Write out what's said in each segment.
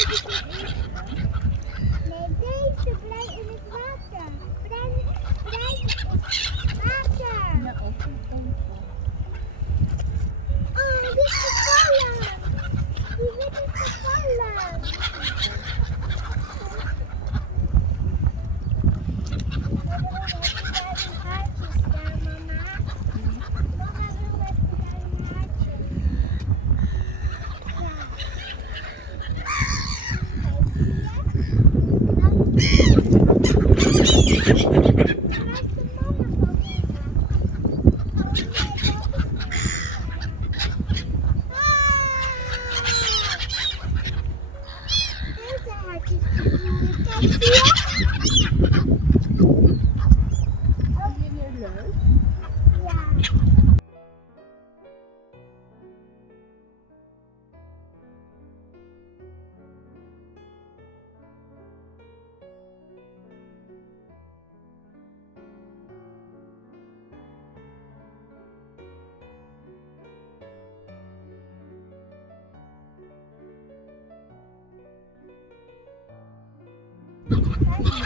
Nee, deze blij in het water. Blij in het water. Ja, ook. Oh, die is gevallen. Die wit is gevallen.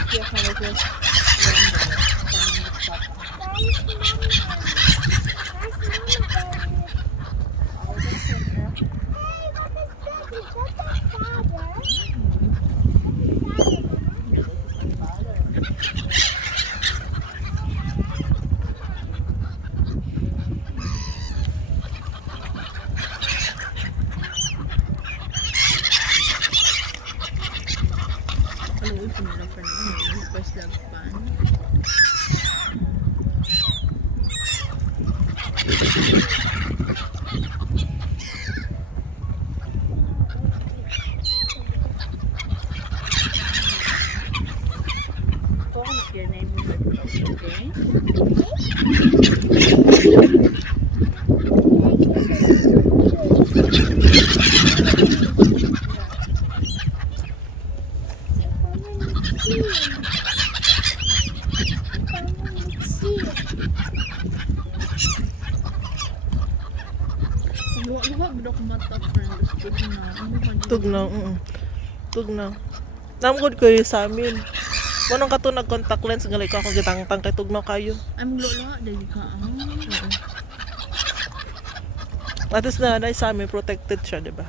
Hier gaan we dus your name is okay? Tugnaw, tugnaw. Namgod kayo sa amin. Manong ka to nag-contact lens ngalay ka akong gitangtang kay tugnaw kayo. Ay maglola dahil ka At least na sa amin protected siya, di ba?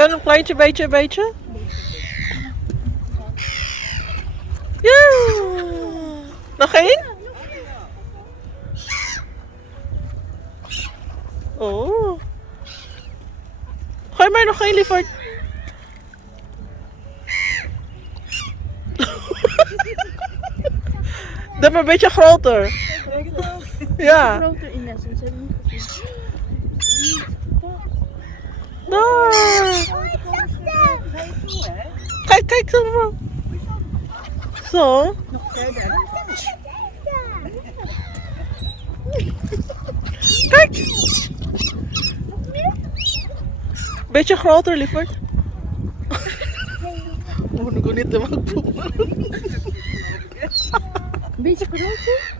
Kan een kleintje beetje, beetje? Ja! Nog één? Oh. Gooi maar nog één, lieverd. Doe maar een beetje groter. Ja. Groter in Essence, heb ik niet gezien. Daar. Kijk, kijk zo. Zo. Nog verder. Kijk. Beetje groter, lieverd. Oh, ik wil niet te maken. Een beetje groter?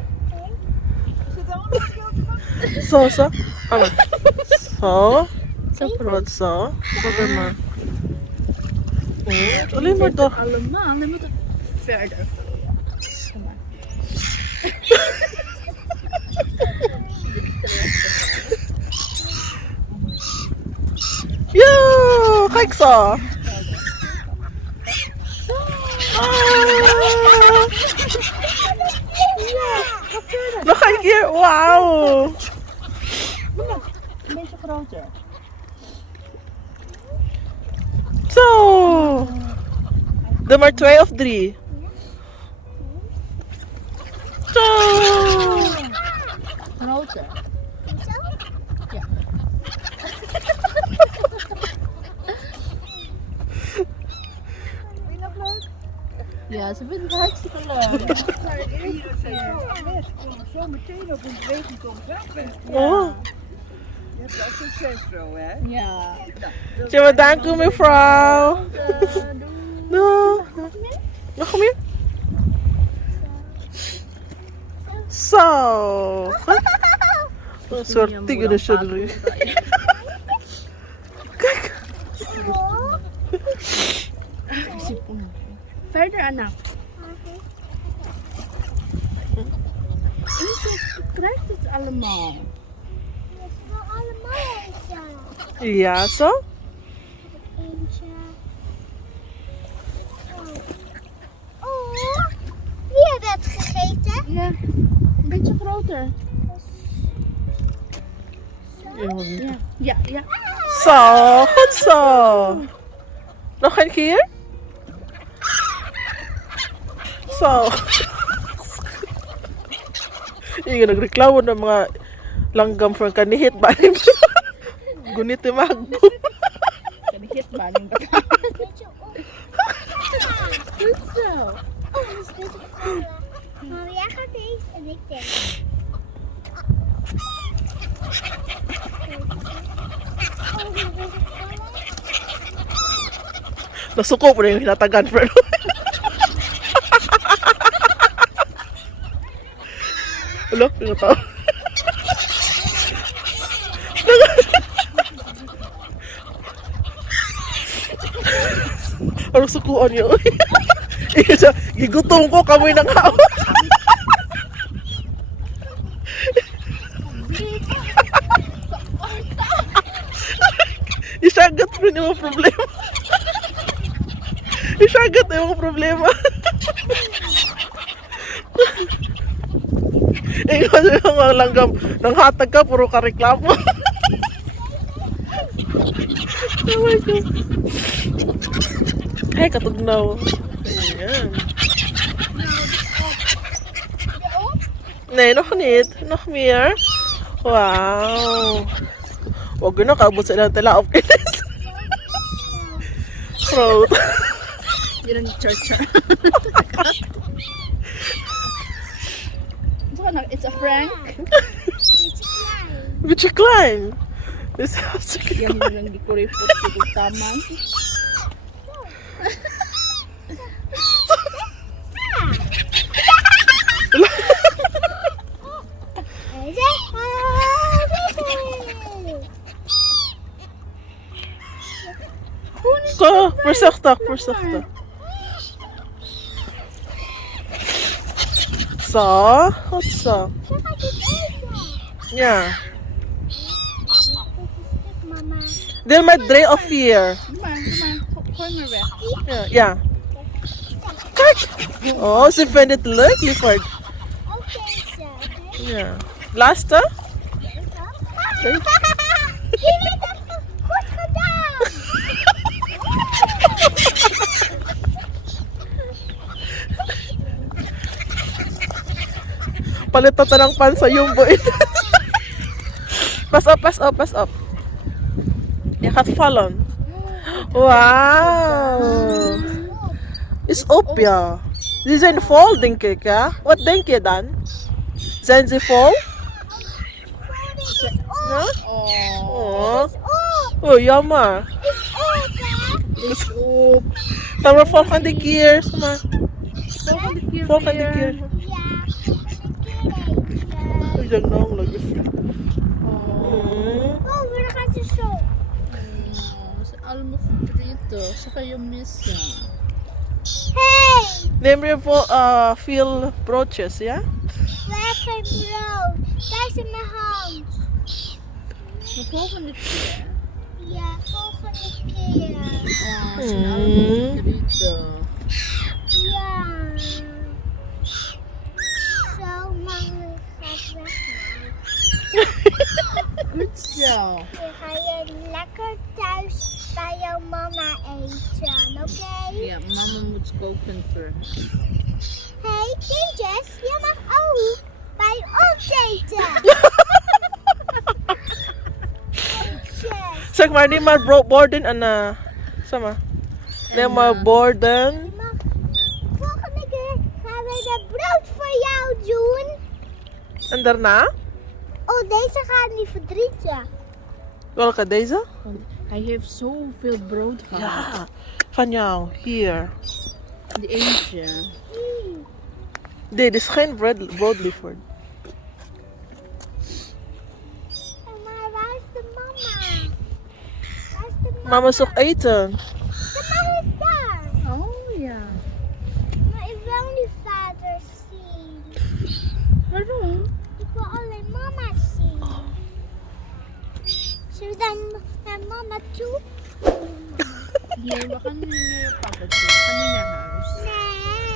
Zo, zo. Allemaal. Zo. Zo groot. Zo. Probeer maar. Oh, alleen maar toch. Allemaal, dan moet het verder. Kom maar. kijk zo. Nog een keer. Wauw. Een beetje groter. Zo. Doe maar 2 of 3. Zo. Groter. Ja. Vind je dat leuk? Ja, ze vindt het hartstikke leuk. Zo meteen op een beweging komt weg. Oh. Je hebt wel succes zo, hè? Ja. Tja, dank u mevrouw. Doei. Nog meer? Zo. Een soort tigger is er. Kijk. Verder, Anna. Je krijgt het allemaal. Dat is wel allemaal eentje. Ja, zo. Eentje. Oh, wie heeft dat gegeten? Ja, een beetje groter. Ja, ja, ja. Zo, goed zo. Nog een keer. Zo. Yung nagreklamo ng mga langgam from kanihit ba? Gunit yung magbong. Kanihit ba ng bata? Beetje op. Goed zo. Oh, dat is beetje gevallen. Maar jij gaat eerst en ik denk. Oh, dat is gevallen. Nasuko pa rin yung hinatagan, pero. Hello? Yung tao. Ano sukuan niyo? Gigutom ko kamoy ng hao. Isagat rin yung problema. Isagat na yung problema. Ikaw yung mga langgam nang hatag ka, puro ka reklamo. Oh my God. Ay, katugnaw. Ayan. Nee, nog niet. Nog meer. Wauw. Huwag yun na, kaabot sa ilang tala of kinis. Throat. Yun ang church. It's a prank. Beetje klein. Dit is hartstikke Yan klein. yung hindi ko report sa taman. Zo, voorzichtig, voorzichtig. Zo, goed zo. Ja. Deel maar 3 of 4. Doe maar. Gooi maar weg. Ja, ja. Kijk. Oh, ze vindt het leuk, lieverd. Ja. Laatste? Jullie hebben het goed gedaan! Palit na ng pan sa jumbo. Pas op, pas op, pas op. Je gaat vallen. Wauw. Is op, ja. Die zijn vol, denk ik, ja? Wat denk je dan? Zijn ze vol? Ja? Oh. Oh, jammer. Is op. Dan maar volgende keer. Maar. Volgende keer Volgende weer. keer. Ja, Ik denk nou, leuk. Oh. Oh, dan gaat ze zo. Ze allemaal verdrietig. Ze gaan je missen. Hey, Neem je veel broodjes, ja? we hebben geen brood. Daar is in mijn hand. De volgende keer. Ja, volgende van de keer. Oh, zijn allemaal verdrietig. Ja. Zo, mama gaat weg nou. Goed zo. Dan ga je lekker thuis bij jouw mama eten, oké? Ja, mama moet koken first. Hey kindjes, je mag ook bij ons eten. Kindjes, Zeg maar, niet maar borden en zeg maar. Nee, maar borden. je mag... Volgende keer gaan we de brood voor jou doen. En daarna? Oh, deze gaat niet verdrieten. Welke, deze? Want hij heeft zoveel brood gehad. Ja, van jou, hier. Die eentje. Nee, dit is geen broodlieford. Maar waar is de mama? Waar is de mama? Mama is ook eten. De mama is daar. Oh ja. Maar ik wil niet vader zien. Waarom? Ik wil alleen mama zien. Zullen we dan naar mama toe? Nee, we gaan nu naar papa toe. We gaan nu naar huis. Nee.